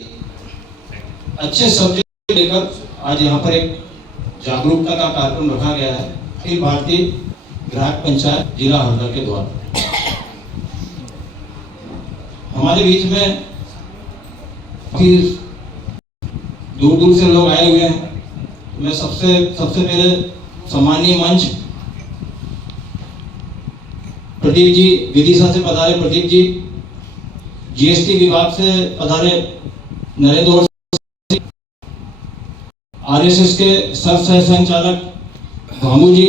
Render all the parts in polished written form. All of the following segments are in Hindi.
अच्छे सब्जेक्ट लेकर आज यहाँ पर एक जागरूकता का कार्यक्रम रखा गया है अखिल भारतीय ग्राहक पंचायत जिला हरदा के द्वारा। हमारे बीच में फिर दूर दूर से लोग आए हुए हैं। मैं सबसे पहले सम्मानीय मंच प्रदीप जी विदिशा से पधारे, प्रदीप जी जीएसटी विभाग से पधारे, नरेंद्र आरएसएस के सर सह संचालक भामू जी,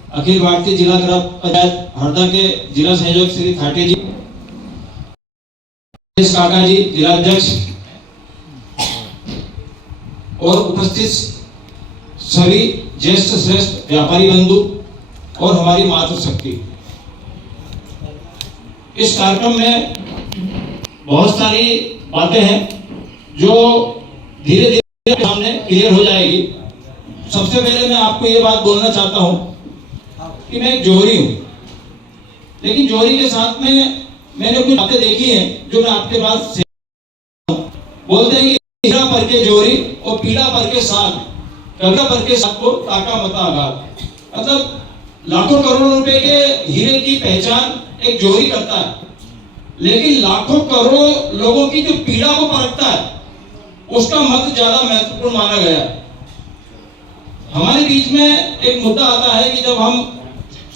अखिल भारतीय जिला ग्राम पंचायत हरदा के जिला संयोजक श्री खाटे जी, काका जी जिला अध्यक्ष और उपस्थित सभी ज्येष्ठ श्रेष्ठ व्यापारी बंधु और हमारी मातृशक्ति। इस कार्यक्रम में बहुत सारी बातें हैं जो धीरे धीरे सामने क्लियर हो जाएगी। सबसे पहले मैं आपको ये बात बोलना चाहता हूं कि मैं एक जोहरी हूं, लेकिन जोहरी के साथ में मैंने कुछ बातें देखी हैं जो मैं आपके पास बोलते हैं कि हीरा पर के जोहरी और पीला पर के साग, कविता पर के साग को ताका मता आगाज। मतलब लाखों करोड़ों रुपए के हीरे की पहचान एक जोहरी करता है, लेकिन लाखों करोड़ों लोगों की जो पीड़ा को परखता है उसका मत ज्यादा महत्वपूर्ण माना गया है। हमारे बीच में एक मुद्दा आता है कि जब हम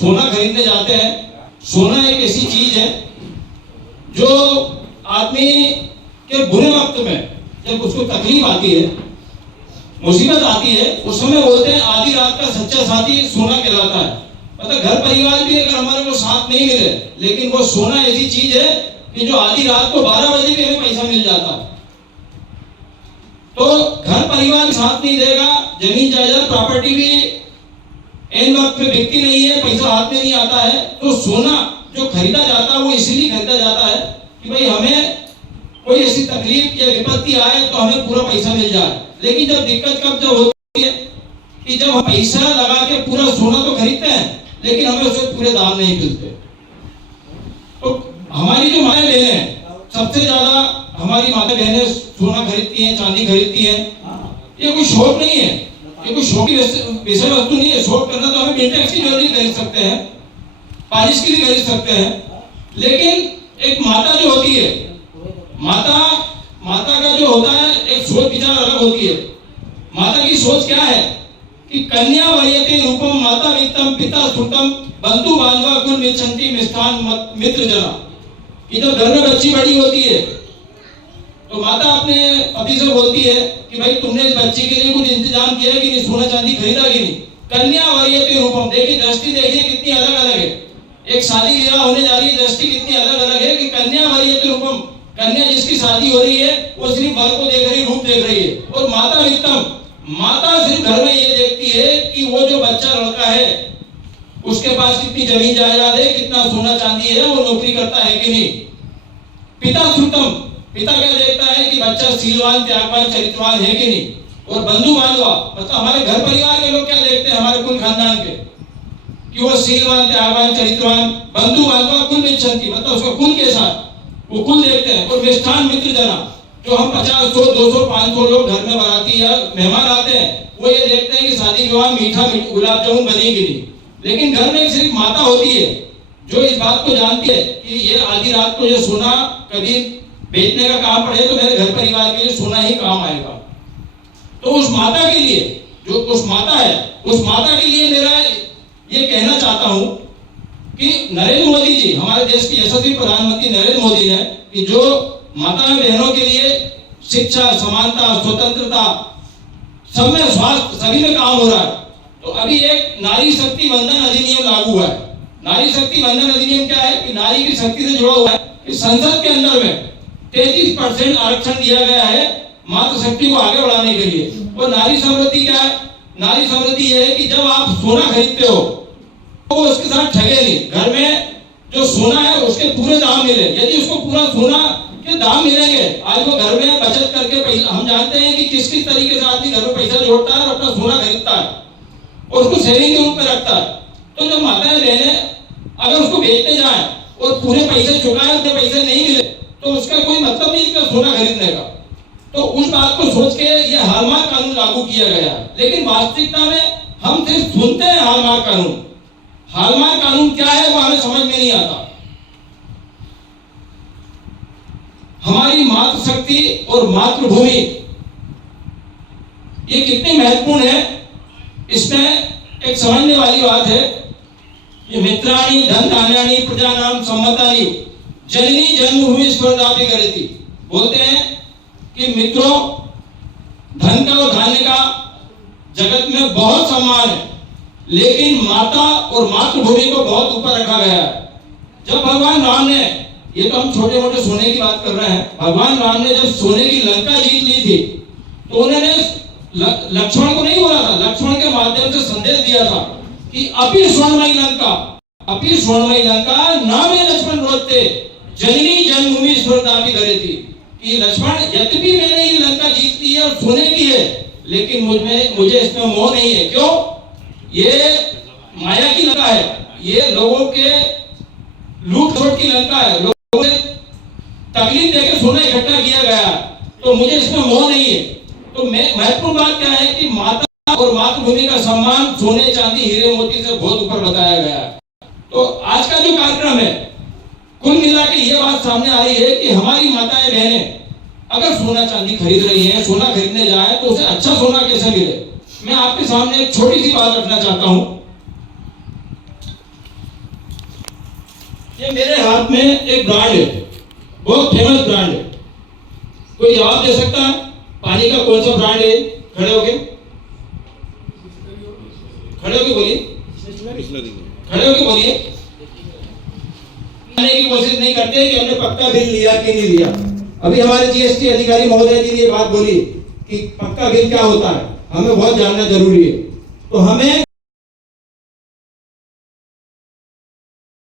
सोना खरीदने जाते हैं, सोना एक ऐसी चीज है जो आदमी के बुरे वक्त में जब उसको तकलीफ आती है, मुसीबत आती है, उस समय बोलते हैं आधी रात का सच्चा साथी सोना कहलाता है। मतलब घर परिवार भी अगर हमारे को साथ नहीं मिले, लेकिन वो सोना ऐसी चीज है कि जो आधी रात को 12 बजे भी हमें पैसा मिल जाता है। तो घर परिवार साथ नहीं देगा, जमीन जायदाद प्रॉपर्टी भी एन वक्त पे बिकती नहीं है, पैसा हाथ में नहीं आता है, तो सोना जो खरीदा जाता है वो इसीलिए खरीदा जाता है कि भाई हमें कोई ऐसी तकलीफ या विपत्ति आए तो हमें पूरा पैसा मिल जाए। लेकिन जब दिक्कत कब जब होती है कि जब हम पैसा लगा के पूरा सोना तो खरीदते हैं लेकिन हमें उसे पूरे दाम नहीं मिलते। तो हमारी जो माता बहनें हैं, सबसे ज्यादा हमारी माता बहनें सोना खरीदती हैं, चांदी खरीदती हैं। ये कोई शौक नहीं है, ये कोई शौक की विषय वस्तु नहीं है। शौक करना तो हमें बेटेक्स की ज्वेलरी खरीद सकते हैं, पालिश की भी खरीद सकते हैं, लेकिन एक माता जो होती है, माता का जो होता है एक सोच विचार अलग होती है। माता की सोच क्या है कि कन्या वयते रूपम माता वित्तम पिता सुतम बंधु बांधवा कुल मिच्छन्ति मिष्ठान मित्र जना। कि जब घर में बच्ची बड़ी होती है तो माता अपने पति से बोलती है कि भाई तुमने इस बच्ची के लिए कुछ इंतजाम किया है कि नहीं, सोना चांदी खरीदा कि नहीं। कन्या वयते रूपम, देखिए दृष्टि देखिए कितनी अलग अलग है। एक शादी विवाह होने जा रही है, दृष्टि कितनी अलग अलग है कि कन्या वयते रूपम, कन्या जिसकी शादी हो रही है वो सिर्फ वर को देख रही, रूप देख रही है। और माता वित्तम, माता सिर्फ घर में ये देखती है कि वो जो बच्चा लड़का है उसके पास कितनी जमीन जायदाद है, कितना सोना चांदी है, वो नौकरी करता है कि नहीं। पिता सुतम, पिता क्या देखता है कि बच्चा शीलवान त्यागवान चरित्रवान है कि नहीं। और बंधु बांधवा, मतलब हमारे घर परिवार के लोग क्या देखते हैं, हमारे कुल खानदान के, कि वो शीलवान त्यागवान चरित्रवान। बंधु बांधवा कुल मिच्छन्ति, मतलब उसका कुल के साथ वो कुल देखते हैं। और मिष्ठान मित्र जना, जो हम 50, 100, 200, 500 लोग घर में बाराती या मेहमान आते हैं, वो ये देखते हैं कि शादी विवाह मीठा गुलाब जामुन बनेगी नहीं। लेकिन घर में सिर्फ माता होती है जो इस बात को जानती है कि ये आधी रात को जो सोना कभी बेचने का काम पड़े तो मेरे घर परिवार के लिए सोना ही काम आएगा। तो उस माता के लिए, जो उस माता है, उस माता के लिए मेरा ये कहना चाहता हूं कि नरेंद्र मोदी जी, हमारे देश के यशस्वी प्रधानमंत्री नरेंद्र मोदी ने, कि जो माता बहनों के लिए शिक्षा, समानता, स्वतंत्रता, सब में स्वास्थ्य, सभी में काम हो रहा है। तो अभी एक नारी शक्ति वंदन अधिनियम लागू हुआ है। नारी शक्ति वंदन अधिनियम क्या है कि नारी की शक्ति से जुड़ा हुआ है कि संसद के अंदर में 33% आरक्षण दिया गया है मातृशक्ति को आगे बढ़ाने के लिए। और नारी समृद्धि क्या है, नारी समृद्धि यह है कि जब आप सोना खरीदते हो तो उसके साथ ठगे नहीं, घर में जो सोना है उसके पूरे दाम मिले। यदि उसको पूरा सोना के दाम मिलेंगे, आज वो घर में बचत करके पैसा, हम जानते हैं कि किस किस तरीके से आदमी घर में पैसा जोड़ता है और अपना सोना खरीदता है और उसको सेविंग के रूप में रखता है। तो जब माताएं बहनें अगर उसको बेचने जाए और पूरे पैसे चुकाए, उतने पैसे नहीं मिले, तो उसका कोई मतलब नहीं इसका सोना खरीदने का। तो उस बात को सोच के ये हॉलमार्क कानून लागू किया गया, लेकिन वास्तविकता में हम सिर्फ सुनते हैं हॉलमार्क कानून। हॉलमार्क कानून क्या है वो हमें समझ में नहीं आता। हमारी मातृशक्ति और मातृभूमि ये कितनी महत्वपूर्ण है, इसमें एक समझने वाली बात है। ये मित्राणि धन धान्यानि प्रजानाम सम्मतानि जननी जन्मभूमि स्पर्धापि करती। बोलते हैं कि मित्रों, धन का और धान्य का जगत में बहुत सम्मान है, लेकिन माता और मातृभूमि को बहुत ऊपर रखा गया है। जब भगवान राम ने, ये तो हम छोटे मोटे सोने की बात कर रहे हैं, भगवान राम ने जब सोने की लंका जीत ली थी तो उन्होंने लक्ष्मण को नहीं बोला था, लक्ष्मण के माध्यम से संदेश दिया था कि अपि स्वर्णमयी लंका, अपि स्वर्णमयी लंका नामे लक्ष्मण रोते जननी जन्मभूमि स्वर्धापि करेती। कि लक्ष्मण, यद्यपि मैंने ये लंका जीत ली है और सोने की है, लेकिन मुझे इसमें मोह नहीं है। क्यों? ये माया की लंका है, ये लोगों के लूट खसोट की लंका है, लोगों से तकलीफ देकर सोना इकट्ठा किया गया, तो मुझे इसमें मोह नहीं है। तो महत्वपूर्ण बात क्या है कि माता और मातृभूमि का सम्मान सोने चांदी हीरे मोती से बहुत ऊपर बताया गया है। तो आज का जो कार्यक्रम है, कुल मिला के ये बात सामने आ रही है कि हमारी माताएं बहनें अगर सोना चांदी खरीद रही हैं, सोना खरीदने जाए तो उसे अच्छा सोना कैसे मिले। मैं आपके सामने एक छोटी सी बात रखना चाहता हूं। ये मेरे हाथ में एक ब्रांड है, बहुत फेमस ब्रांड है। कोई जवाब दे सकता है पानी का कौन सा ब्रांड है? खड़े होके बोलिए, खड़े होके बोलिए। की कोशिश नहीं करते कि हमने पक्का बिल लिया कि नहीं लिया। अभी हमारे जीएसटी अधिकारी महोदय जी ने ये बात बोली कि पक्का बिल क्या होता है, हमें बहुत जानना जरूरी है। तो हमें